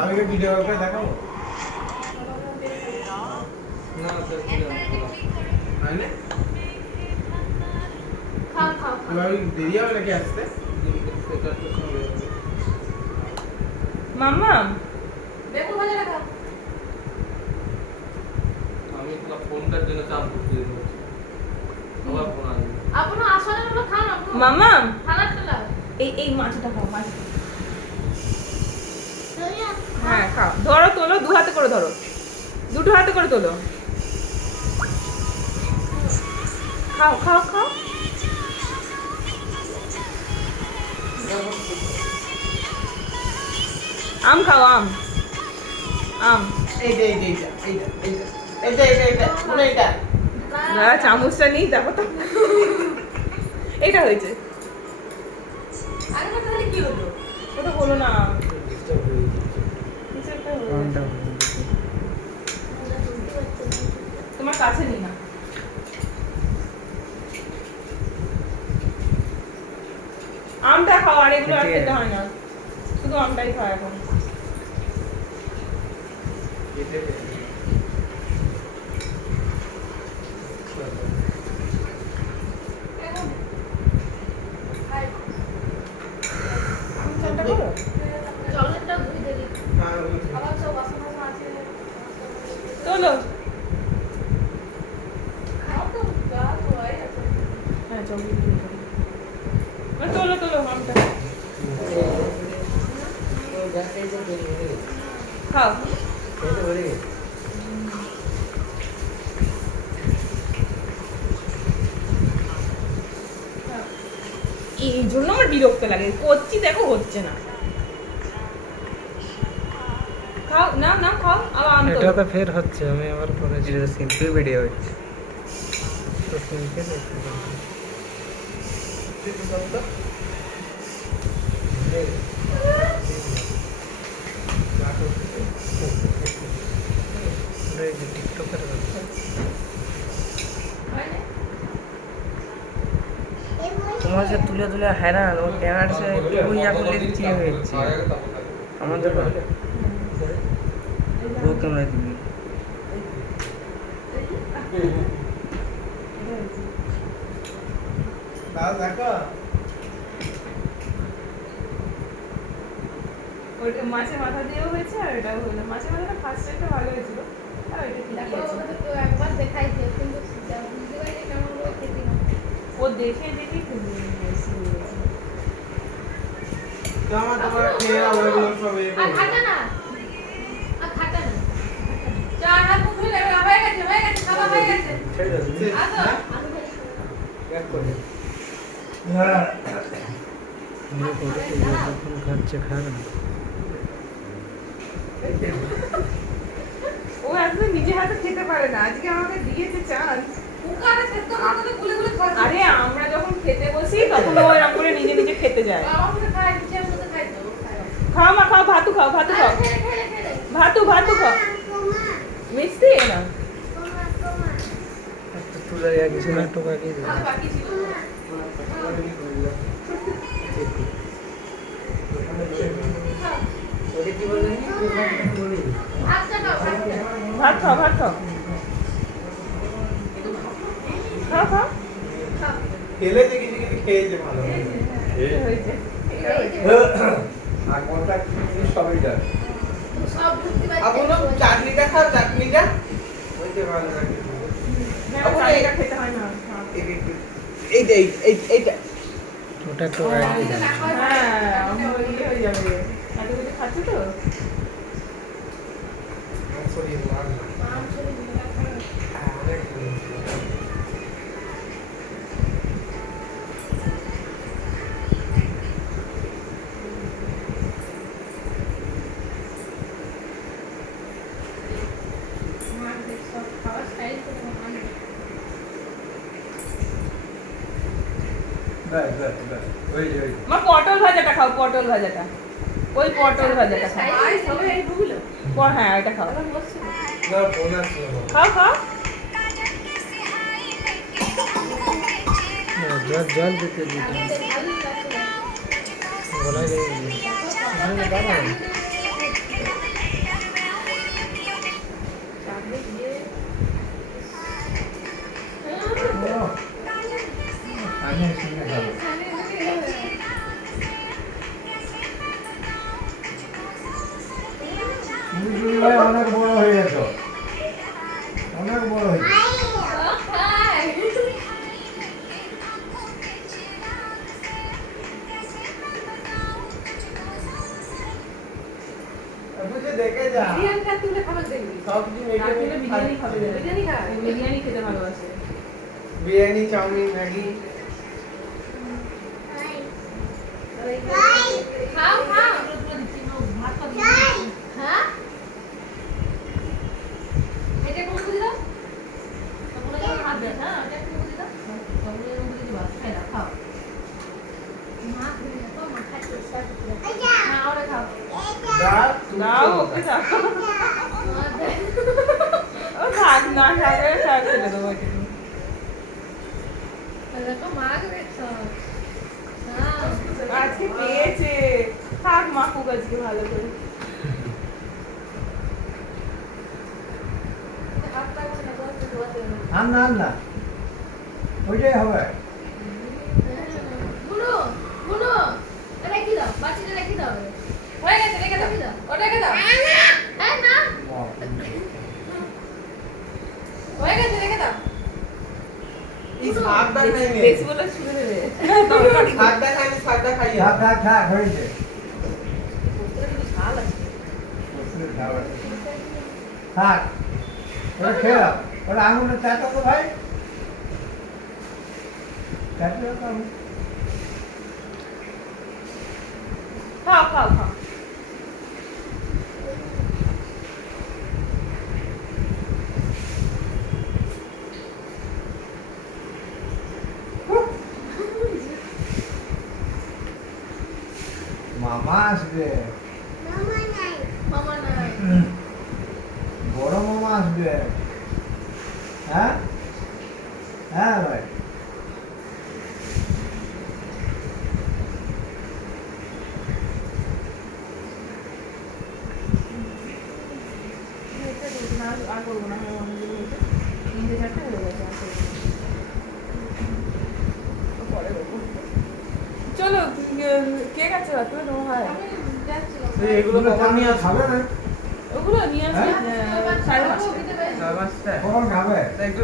আমি ভিডিও করে দেখাবো না স্যার মানে খাও খাও আমি দেরি হবে নাকি আসতে মাম্মা দেখো ভাজা রাখা আমি তো ফোনটার জন্য চাপ করতে দিই আবার ফোন আসবে আপনি আসলে হলো খান আপনি মাম্মা খানা খেলা এই মাছটা খাও মাছ হ্যাঁ খাও ধরো তোলো দু হাতে করে ধরো দুটো হাতে করে তোলো খাও খাও খাও আম খাও আম আম এইটা মানে এটা না চামচটা নেই দেখো তো এটা হয়েছে আরে তাহলে কি হলো ওটা হলো না ডিস্টার্ব হয়ে কিছু একটা হলো। তোমার কাছে নেই না আমটা খাও আর এগুলো আর খেতে হয় না শুধু আমটাই খাও এখন গেছে আমটা করো জলটা ধুই দেলি হ্যাঁ আবার সব বাসন আছে তোলো খাও তো গা ধোয়াই আছে হ্যাঁ চলো তোলো তোলো আমটা খাও এই জন্য আমার বিরক্ত লাগে করছি দেখো হচ্ছে না খাও না না খাও আবার আম এটা তোলো তো ফের হচ্ছে আমি আবার করেছি সিম্পল ভিডিও হচ্ছে তো সিম্পল টিকটকের তোমার সে তুলে তুলে হ্যারান ও ক্যামেরা সে তুই এখন দিচ্ছি হয়েছে আমাদের ও ক্যামেরা দিবি দেখো ওইটা মাছের মাথা দিয়েও হয়েছে আর এটাও হলো মাছের মাথাটা ফার্স্ট টাইমটা ভালো হয়েছিল আর এটা ঠিক দেখো আছে ওটা তো একবার দেখাইছে কিন্তু বুঝতে পারি কেমন করে খেতে না ও দেখে দেখে খুব বেশি হয়েছে তোমার খেয়ে ওইগুলো সব আর খাটা না চার হাত মুখ ধুলে হয়ে গেছে খাওয়া হয়ে গেছে আসো আমি হ্যাঁ যখন খাচ্ছে খাবে না ও একদম নিজে হাতে খেতে পারে না আজকে আমাকে দিয়েছে চান্স কুকারে সেদ্ধ করতে গুলে গুলে খাওয়া আরে আমরা যখন খেতে বসি তখন ও এরকম করে নিজে নিজে খেতে যায় বাবা মনে খায় নিজের মতো খায় তো খাও মা খাও ভাতু খাও ভাতু খাও ভাতু ভাতু খাও মিষ্টি না একটা তুলে কিছু না টোকা কি আর বাকি ছিল আচ্ছা খাও ভাত খাও ভাত খাও খাও খাও খেলে দেখি কিছু খেয়েছে ভালো হয়েছে আর কোনটা জিনিস সবই যায় সব ঢুকতে পারছে আপনার চাটনিটা খাও চাটনিটা ওইতে ভালো লাগে চাটনিটা খেতে হয় না এইটা এইটা ওটা একটু রাখি দেন হ্যাঁ আমার ইয়ে হয়ে যাবে এত কিছু খাচ্ছি তো সরিয়ে দাও অনেক খাওয়ার স্টাইল তো ওই মা পটল ভাজাটা খাও পটল ভাজাটা ওই পটল ভাজাটা খাও আই সবাই এই ঢুকলো হ্যাঁ এটা খাও এখন বসছি না বোনাস ছিল খাও খাও জল দিতে দিতে গলায় লেগে গেছে। ওখানে দাঁড়াও। অনেক বড় হয়ে গেছ, অনেক বড় হয়ে গেছে। দেখে যা বিরিয়ানিটা তুলে খাবার দেখবি। সবজি রাত্রিরে বিরিয়ানি খাবে না। বিরিয়ানি খায়? বিরিয়ানি খেতে ভালোবাসে। Biryani, chowmein, Maggi. খাও খাও। হ্যাঁ? এটা একটু মুখে দাও। তারপরে যখন হাত দেয়, হ্যাঁ, এটা একটু মুখে দাও। তারপরে এরকম করে দিবা, খাই দাও, খাও। হ্যাঁ, ওরে খাও। দাও ওকে দাও। ও থাক না খাবে থাক ফেলে দেবো এটুকু। দেখো মা গেছে। হ্যাঁ। আজকে পেয়েছে, থাক মাখুক আজকে ভালো করে। হাতটা করে না, বলতে ধোয়াতে হবে। আন না, আন না, ওইটাই হবে। গুনু, গুনু, এটা কি দাও? বাটিটা রেখে দাও। হয়ে গেছে, রেখে দাও। ওটা রেখে দাও। হ্যাঁ, না। হয়ে গেছে, রেখে দাও। বেশি বলে ছুঁড়ে দেবে। তরকারি থাক থাক থাক, হয়েছে। ঝাল আছে। থাক, ওটা খেয়ে দাও। ওটা আঙুলের চাটা তো ভাই, চাটা তো আঙুল। খাও খাও খাও। মামা আসবে, মামা নাই। বড় মামা আসবে। হ্যাঁ হ্যাঁ ভাই, আর করবো না, অনেকগুলো হয়েছে। তিনটে চারটে হয়ে গেছে, আর করবো না। পরে করবো। চলো কে গেছে রাত্রে তোমার ভাই? আমি যাচ্ছিলাম। এগুলো কখন নিয়ে আসবে? খাবে না? ওগুলো নিয়ে আসবে হ্যাঁ? 5:30। খেতে পেয়েছি। কখন খাবে? একটু